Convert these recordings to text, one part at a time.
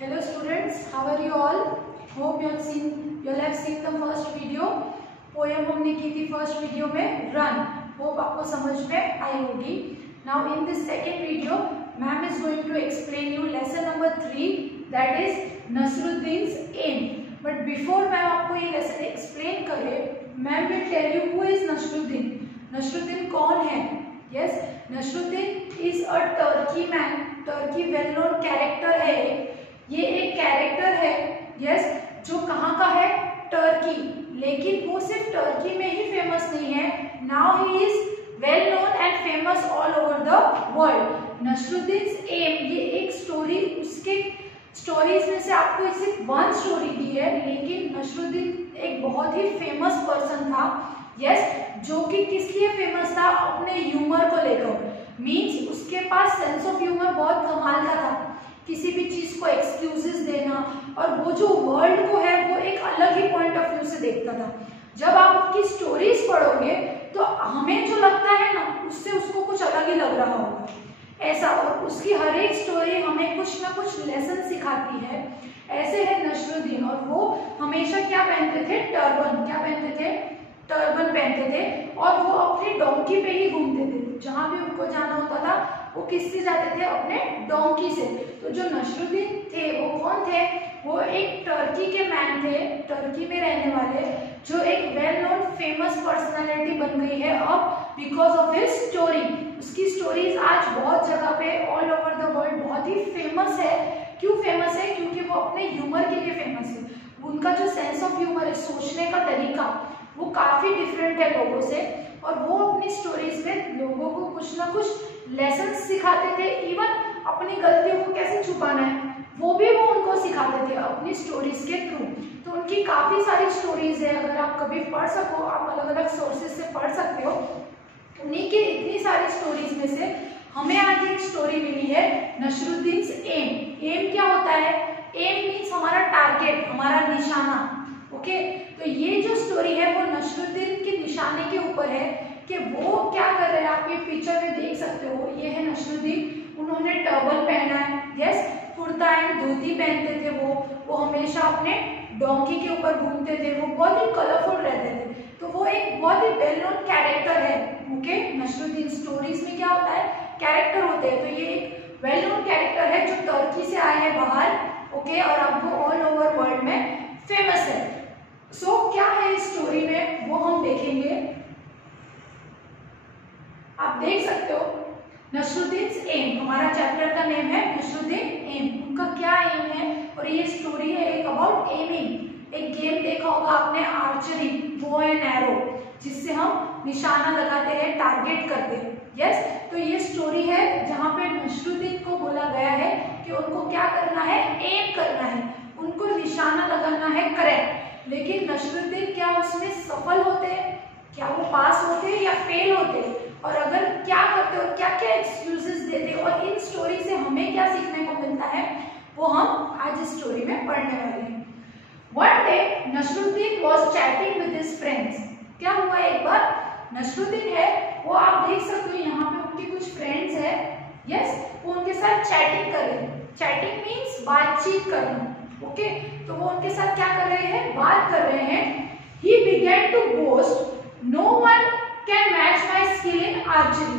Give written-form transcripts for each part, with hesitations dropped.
Hello students, how are you all? Hope you have seen the first video. Poem हमने की थी first video में run. Hope आपको समझ में आई होगी. Now in this second video, ma'am is going to explain you lesson number 3, that is Nasruddin's aim. But before ma'am आपको ये lesson explain करे, ma'am will tell you who is Nasruddin. Nasruddin कौन है? Yes, Nasruddin is a Turkey man. Turkey well known character है. ये एक character है yes जो कहाँ का है टर्की, लेकिन वो सिर्फ टर्की में ही फेमस नहीं है. Now he is well known and famous all over the world. Nasruddin's एम, ये एक स्टोरी, उसके स्टोरीज में से आपको सिर्फ वन स्टोरी दी है, लेकिन नसरुद्दीन एक बहुत ही फेमस पर्सन था यस जो कि किस लिए फेमस था? अपने ह्यूमर को लेकर. मीन्स उसके पास सेंस ऑफ ह्यूमर बहुत कमाल का था. किसी भी चीज को एक्सक्यूजेस देना, और वो जो वर्ल्ड को है वो एक अलग ही पॉइंट ऑफ व्यू से देखता था. जब आप उसकी स्टोरीज पढ़ोगे तो हमें जो लगता है ना उससे उसको कुछ अलग ही लग रहा होगा ऐसा. और उसकी हर एक स्टोरी हमें कुछ ना कुछ लेसन सिखाती है. ऐसे है नसरुद्दीन, और वो हमेशा क्या पहनते थे? टर्बन. क्या पहनते थे? टर्बन पहनते थे, और वो अपनी डोंकी पे ही घूमते थे. जहां भी उनको जाना होता था वो किससे जाते थे? अपने डोंकी से. तो जो नसरुद्दीन थे वो कौन थे? वो एक टर्की के मैन थे, टर्की में रहने वाले, जो एक वेल नोन फेमस पर्सनालिटी बन गई है अब बिकॉज ऑफ हिज स्टोरी. उसकी स्टोरीज आज बहुत जगह पे ऑल ओवर द वर्ल्ड बहुत ही फेमस है. क्यों फेमस है? क्योंकि वो अपने ह्यूमर के लिए फेमस है. उनका जो सेंस ऑफ ह्यूमर है, सोचने का तरीका, वो काफी डिफरेंट है लोगों से, और वो अपनी स्टोरीज में लोगों को कुछ ना कुछ लेसन सिखाते थे. इवन अपनी गलतियों को कैसे छुपाना है वो भी वो उनको सिखाते थे अपनी स्टोरीज के थ्रू. तो उनकी काफी सारी स्टोरीज है, अगर आप कभी पढ़ सको, आप अलग अलग सोर्सेज से पढ़ सकते हो. उन्हीं की इतनी सारी स्टोरीज में से हमें आज एक स्टोरी मिली है नसरुद्दीन्स एम. एम क्या होता है? एम मीन्स हमारा टारगेट, हमारा निशाना. ओके, तो ये जो स्टोरी है वो नसरुद्दीन के निशाने के ऊपर है कि वो क्या कर रहे हैं. आप ये पिक्चर में देख सकते हो, ये है नसरुद्दीन. उन्होंने टर्बन पहना है यस, कुर्ता एंड धोती पहनते थे. वो हमेशा अपने डोंकी के ऊपर घूमते थे. वो बहुत ही कलरफुल रहते थे. तो वो एक बहुत ही वेल नोन कैरेक्टर है. ओके, नसरुद्दीन स्टोरीज में क्या होता है? कैरेक्टर होते हैं. तो ये एक वेल नोन कैरेक्टर है जो टर्की से आए हैं बाहर. ओके, और अब वो ऑल ओवर वर्ल्ड में फेमस है. सो क्या है इस स्टोरी में वो हम देखेंगे. आप देख सकते हो नसरुद्दीन्स एम, हमारा चैप्टर का नेम है नसरुद्दीन एम. उनका क्या एम है? और ये स्टोरी है एक अबाउट एमिंग. एक गेम देखा होगा आपने, आर्चरी, बो एंड एरो, जिससे हम निशाना लगाते हैं, टारगेट करते हैं. यस, तो ये स्टोरी है जहाँ पे नसरुद्दीन को बोला गया है कि उनको क्या करना है? एम करना है, उनको निशाना लगाना है करेक्ट. लेकिन नसरुद्दीन क्या उसमें सफल होते हैं? क्या वो पास होते हैं या फेल होते हैं? और अगर क्या करते हो, क्या क्या एक्सक्यूजेस देते, और इन स्टोरी से हमें क्या सीखने को मिलता है, वो हम आज इस स्टोरी में पढ़ने वाले हैं. One day Nasruddin was chatting with his friends. क्या हुआ? एक बार नसरुद्दीन है, वो आप देख सकते हो यहाँ पे उनके कुछ फ्रेंड्स है यस, वो उनके साथ चैटिंग कर रहे हैं. चैटिंग मीन्स बातचीत करना. ओके, तो वो उनके साथ क्या कर रहे हैं? बात कर रहे हैं. He began to boast, no one can match my skill in archery.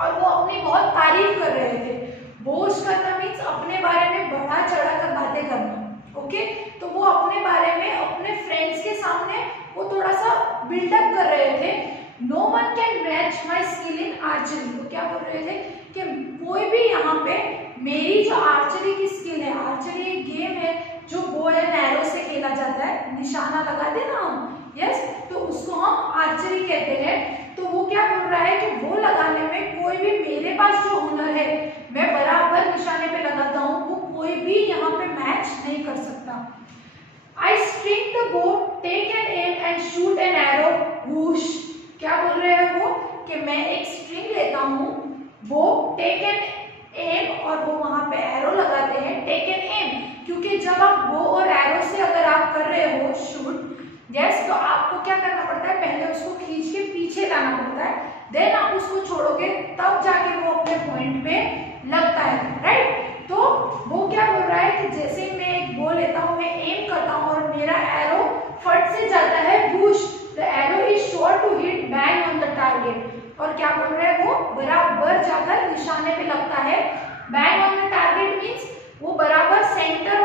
और वो अपनी बहुत तारीफ कर रहे थे. बोस्ट करना मीन्स अपने बारे में बढ़ा चढ़ा कर बातें करना. ओके, तो वो अपने बारे में अपने फ्रेंड्स के सामने वो थोड़ा सा बिल्डअप कर रहे थे. No one can match my skill in archery. वो क्या बोल रहे थे कि कोई भी यहाँ पे मेरी जो आर्चरी की स्किल है, आर्चरी एक गेम है जो बो एंड एरो से खेला जाता है, निशाना लगाते हैं ना हम यस, तो उसको हम आर्चरी कहते हैं. तो वो क्या बोल रहा है कि वो लगाने में कोई भी मेरे पास जो हुनर है, मैं बराबर निशाने पे लगाता हूँ, वो कोई भी यहाँ पे मैच नहीं कर सकता. I string the bow, take an aim and shoot an arrow, whoosh. क्या बोल रहे हैं वो? कि मैं एक स्ट्रिंग लेता हूँ, वो टेक एन एम, और वो वहां पे एरो लगाते हैं. टेक एन एम क्योंकि जब आप बो और एरो से अगर आप कर रहे हो शूट यस, तो आपको क्या करना पड़ता है? पहले उसको खींच के पीछे लाना पड़ता है, देन आप उसको छोड़ोगे, तब जाके वो अपने पॉइंट पे लगता है. राइट, तो वो क्या बोल रहा है है जैसे ही मैं एक बो लेता हूँ, मैं एम करता हूँ और मेरा एरो फट से जाता है whoosh, the arrow is sure to hit bang on the target. और क्या बोल रहे हैं वो बराबर जाकर निशाने पे लगता है। Bang on the target means वो बराबर सेंटर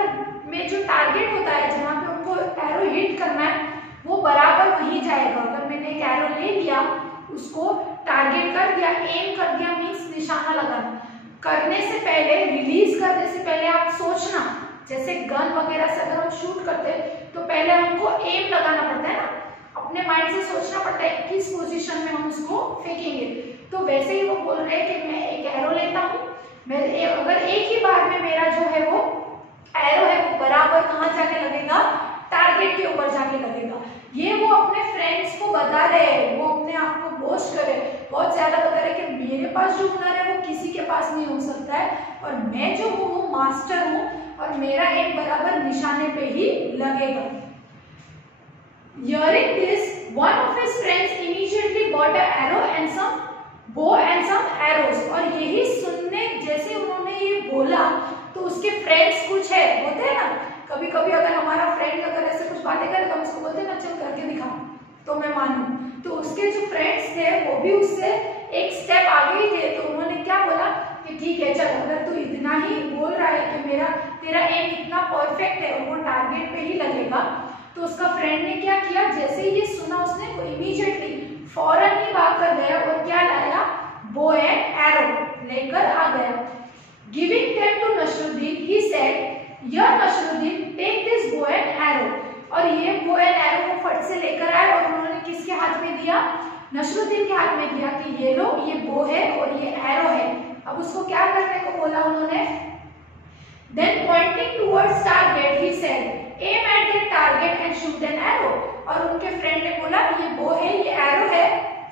में जो टारगेट होता है जहाँ पे उनको एरो हिट करना है वो बराबर वहीं जाएगा। अगर मैंने एक एरो ले लिया, उसको टारगेट कर दिया, एम कर दिया मींस निशाना लगाना। करने से पहले, रिलीज करने से पहले आप सोचना, जैसे गन वगैरह से अगर हम शूट करते हैं तो पहले हमको एम लगाना पड़ता है ना, अपने माइंड से सोचना पड़ता है किस पोजीशन में हम उसको फेंकेंगे। तो वैसे ही वो बोल रहे हैं कि मैं एक एरो लेता हूँ, मैं अगर एक ही बार में मेरा जो है वो एरो है वो बराबर कहाँ जाके लगेगा, टारगेट के ऊपर जाके लगेगा। ये वो अपने फ्रेंड्स को बता रहे हैं, वो अपने आप को बोस्ट करे, बहुत ज्यादा बता रहे कि मेरे पास जो हुनर है वो किसी के पास नहीं हो सकता है और मैं जो हूँ वो मास्टर हूँ और मेरा एक बराबर निशाने पे ही लगेगा। Hearing this, one of his friends immediately bought an arrow and some bow and some arrows। और यही सुनने जैसे उन्होंने ये बोला तो उसके फ्रेंड्स कुछ है होते हैं ना, कभी कभी अगर हमारा फ्रेंड अगर ऐसे कुछ बातें करे तो हम उसको बोलते हैं ना चल करके दिखाओ तो मैं मानूं। तो उसके जो फ्रेंड्स थे वो भी उससे एक स्टेप आगे ही थे। तो उन्होंने क्या बोला कि ठीक है चल, अगर तू इतना ही बोल रहा है कि तेरा एम इतना परफेक्ट है और वो टारगेट पे ही लगेगा, तो उसका फ्रेंड ने क्या किया, जैसे ही ये सुना उसने वो इमीडिएटली फौरन ही भाग कर गया और क्या लाया, बो एंड एरो लेकर आ गया। Giving them to Nasruddin, he said या Nasruddin take this bow and arrow. और ये बो एंड एरो को फट से लेकर आए और उन्होंने किसके हाथ में दिया, नसरुद्दीन के हाथ में दिया कि ये लो, ये बो है और ये एरो है। अब उसको क्या करने को बोला उन्होंने, then pointing towards target he said aim at the target and shoot an arrow। और उनके फ्रेंड ने बोला ये बो है, ये एरो है,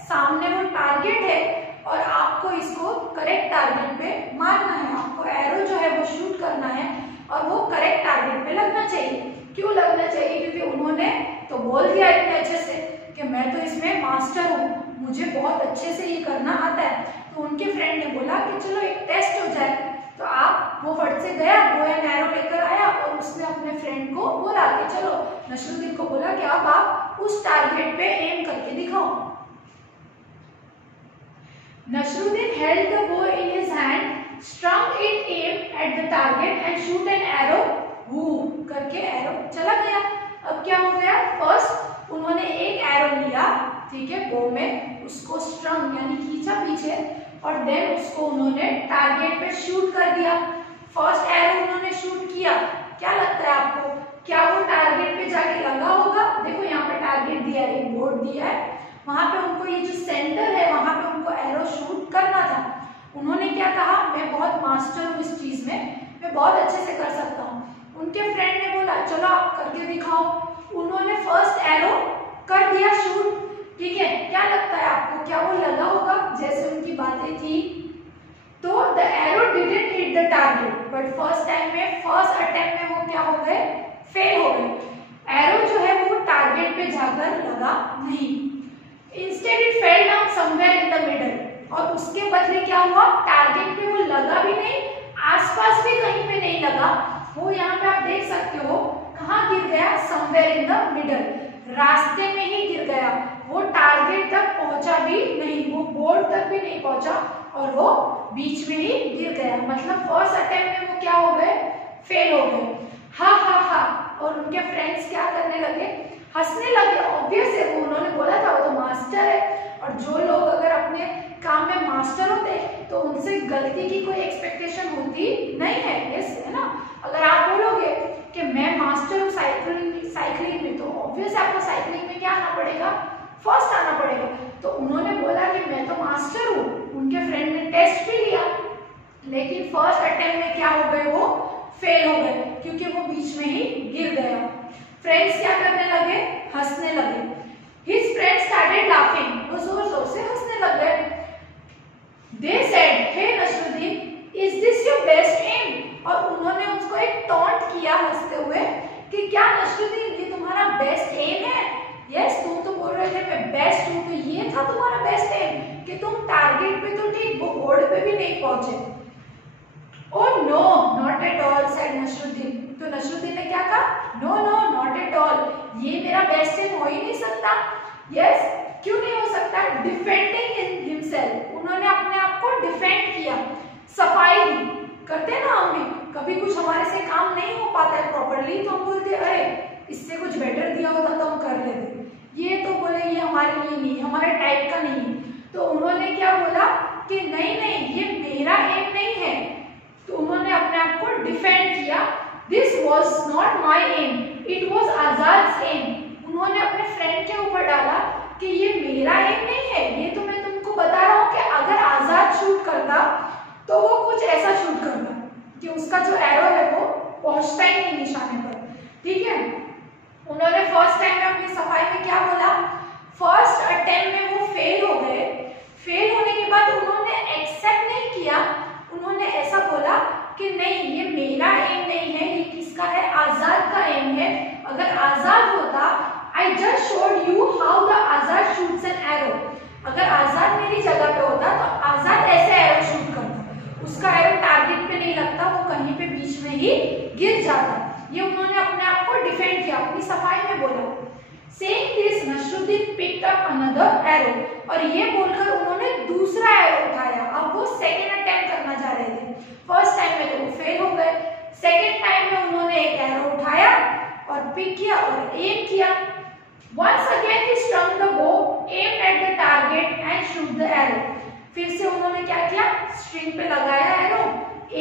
सामने वो टारगेट है और आपको इसको करेक्ट टारगेट पे मारना है, आपको एरो जो है वो शूट करना है और वो करेक्ट टारगेट पे लगना चाहिए। क्यों लगना चाहिए, क्योंकि उन्होंने तो बोल दिया इतने अच्छे से कि मैं तो इसमें मास्टर हूँ, मुझे बहुत अच्छे से ये करना आता है। तो उनके फ्रेंड ने बोला कि चलो एक टेस्ट हो जाए। तो आप वो फट से गया, बो एंड एरो लेकर आया और उसने अपने फ्रेंड को बोला कि चलो, नसरुद्दीन को बोला कि अब आप उस टारगेट पे एम करके दिखाओ। Nasruddin held the bow in his hand, strung it aim at the target and shoot an arrow, woo करके एरो चला गया। अब क्या हो गया, फर्स्ट उन्होंने एक एरो लिया, ठीक है, बो में उसको स्ट्रंग यानी खींचा पीछे और देन उसको उन्होंने टारगेट पे शूट कर दिया। फर्स्ट एरो उन्होंने शूट किया, क्या लगता है आपको, क्या वो टारगेट पे जाके लगा होगा? देखो यहाँ पे टारगेट दिया है, एक बोर्ड दिया है, वहां पे उनको ये जो सेंटर है वहां पे उनको एरो शूट करना था। उन्होंने क्या कहा, मैं बहुत मास्टर हूँ इस चीज में, मैं बहुत अच्छे से कर सकता हूँ। उनके फ्रेंड ने बोला चलो आप करके दिखाओ। उन्होंने फर्स्ट एरो कर दिया शूट, ठीक है, क्या लगता है आपको, क्या वो लगा होगा जैसे उनकी बातें थी? तो the arrow didn't hit the target, but first time में, फर्स्ट अटेम्प्ट में वो क्या हो गए, फेल हो गए। एरो जो है वो टारगेट पे जाकर लगा नहीं, instead it fell down somewhere in the middle. और उसके बदले क्या हुआ, टारगेट पे वो लगा भी नहीं, आसपास भी कहीं पे नहीं लगा, वो यहाँ पे आप देख सकते हो कहाँ गिर गया, समवेयर इन द मिडल, रास्ते में ही गिर गया, वो टारगेट तक पहुंचा भी नहीं, वो बोर्ड तक भी नहीं पहुंचा और वो बीच में ही गिर गया। मतलब फर्स्ट अटेम्प्ट में वो क्या हो गए, फेल हो गए। हा हा हा, और उनके फ्रेंड्स क्या करने लगे, हंसने लगे। ऑब्वियस है, वो उन्होंने बोला था वो तो मास्टर है, और जो लोग अगर अपने काम में मास्टर होते तो उनसे गलती की कोई एक्सपेक्टेशन होती नहीं है। यस, है ना, अगर आप बोलोगे कि मैं मास्टर हूँ साइकिलिंग में, तो ऑब्वियस आपको साइकिलिंग में क्या आना पड़ेगा, फर्स्ट आना पड़ेगा। तो उन्होंने बोला कि मैं तो मास्टर हूँ, उनके फ्रेंड ने टेस्ट भी लिया, लेकिन फर्स्ट अटेम्प्ट में क्या हो गए, वो फेल हो गए, क्योंकि वो बीच में ही गिर गया। फ्रेंड्स क्या करने लगे, हंसने लगे। His friends started laughing, वो जोर जोर से हंसने लग गए। They said, Hey Nasruddin, is this your best aim? और उन्होंने उसको एक टॉन्ट किया हंसते हुए कि क्या नसरुद्दीन ये तुम्हारा बेस्ट एम है? यस, तुम तो बोल रहे थे मैं बेस्ट हूँ, तो ये था तुम्हारा बेस्ट एम कि तुम टारगेट पे तो ठीक, वो बोर्ड पे भी नहीं पहुंचे। Oh no, not at all, said Nasruddin. Best friend हो ही नहीं सकता। यस, क्यों नहीं हो सकता? डिफेंडिंग इन हिमसेल्फ, उन्होंने अपने आप को डिफेंड किया, सफाई दी। करते हैं ना हम भी, कभी कुछ हमारे से काम नहीं हो पाता है प्रॉपरली तो हम बोलते हैं अरे इससे कुछ बेटर दिया होता तो हम कर लेते। ये तो बोले ये हमारे लिए नहीं, हमारे टाइप का नहीं। तो उन्होंने क्या बोला कि नहीं नहीं ये मेरा एम नहीं है, तो उन्होंने अपने आप को डिफेंड किया। This was not my aim, it was Azad aim. उन्होंने अपने फ्रेंड के ऊपर डाला कि ये मेरा एम नहीं है, ये तो मैं तुमको बता रहा हूँ कि अगर आजाद शूट करता तो वो कुछ ऐसा शूट करता कि उसका जो एरो है वो पहुंचता ही नहीं निशाने पर। ठीक है, उन्होंने फर्स्ट टाइम में अपनी सफाई में क्या बोला, फर्स्ट अटेम्प्ट में वो फेल हो गए। फेल होने के बाद उन्होंने एक्सेप्ट नहीं किया, उन्होंने ऐसा बोला कि नहीं ये मेरा एम नहीं है, ये किसका है, आजाद का एम है। अगर आजाद होता, I just showed you how the Azad shoots an arrow, अगर आजाद मेरी जगह पे होता तो आजाद ऐसे एरो शूट करता, उसका एरो टारगेट पे नहीं लगता, वो कहीं पे बीच में ही गिर जाता। ये उन्होंने अपने आप को डिफेंड किया, अपनी सफाई में बोला। Saying this, Nasruddin picked up another arrow, और ये बोलकर उन्होंने दूसरा एरो उठाया। अब वो सेकेंड अटेम्प्ट करना चाह रहे थे, फर्स्ट टाइम में तो वो फेल हो गए, सेकेंड टाइम में उन्होंने एक एरो उठाया और पिक किया और एम किया। Once again he strung the bow, aimed at the target and shoot the arrow. फिर से उन्होंने क्या किया, स्ट्रिंग पे लगाया एरो,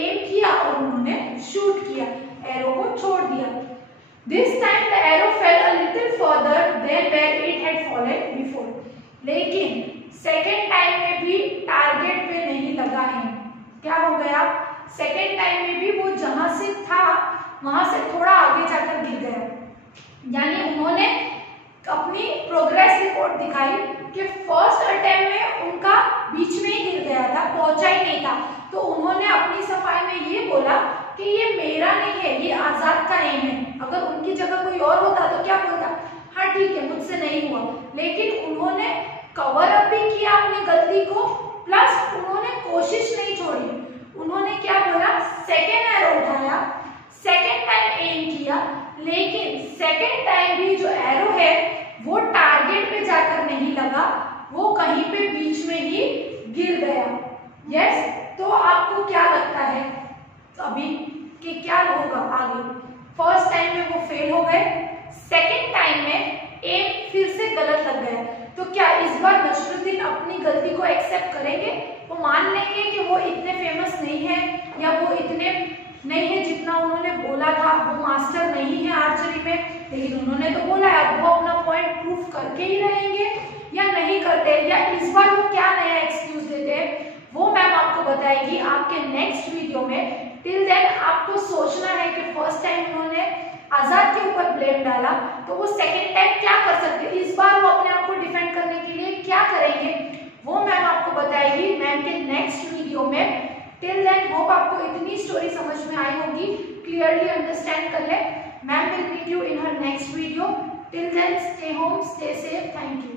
एम किया और उन्होंने शूट किया, एरो को छोड़ दिया। This time the arrow fell a little further than where it had fallen before. लेकिन सेकेंड टाइम में भी टारगेट पे नहीं लगा है। क्या हो गया, सेकेंड टाइम में भी वो जहां से था वहां से थोड़ा आगे जाकर गिर गया। यानी उन्होंने अपनी प्रोग्रेस रिपोर्ट दिखाई कि फर्स्ट अटेम्प्ट में उनका बीच में ही गिर गया था, पहुंचा ही नहीं था। तो उन्होंने अपनी सफाई में ये बोला कि ये मेरा नहीं है, ये आजाद का एम है। अगर उनकी जगह कोई और होता तो क्या बोलता, हाँ ठीक है मुझसे नहीं हुआ। लेकिन उन्होंने कवर अप भी किया अपनी गलती को, प्लस उन्होंने कोशिश नहीं छोड़ी। उन्होंने क्या बोला, सेकेंड एरो उठाया, सेकेंड टाइम एम किया, लेकिन सेकेंड टाइम भी जो एरो है वो टारगेट पे जाकर नहीं लगा, वो कहीं पे बीच में ही गिर गया। यस, तो आपको क्या लगता है अभी कि क्या होगा आगे? फर्स्ट टाइम में वो फेल हो गए, सेकेंड टाइम में एम फिर से गलत लग गया, तो क्या इस बार नसरुद्दीन अपनी गलती को एक्सेप्ट करेंगे? वो मान लेंगे कि वो इतने फेमस नहीं है या वो इतने नहीं है जितना उन्होंने बोला था, वो मास्टर नहीं है आर्चरी में, लेकिन उन्होंने तो बोला है, वो अपना पॉइंट प्रूव करके ही रहेंगे या नहीं करते, या इस बार वो क्या नया एक्सक्यूज देते हैं वो मैम आपको बताएगी आपके नेक्स्ट वीडियो में। टिल देन आपको सोचना है कि फर्स्ट टाइम उन्होंने आजाद के ऊपर ब्लेम डाला, तो वो सेकेंड टाइम क्या कर सकते, इस बार वो अपने आप को डिफेंड करने के लिए क्या करेंगे, वो मैम आपको बताएगी मैम के नेक्स्ट वीडियो में। टिल देन होप आपको इतनी स्टोरी समझ में आई होगी, क्लियरली अंडरस्टैंड कर ले। Ma'am will meet you in her next video. Till then stay home, stay safe, thank you.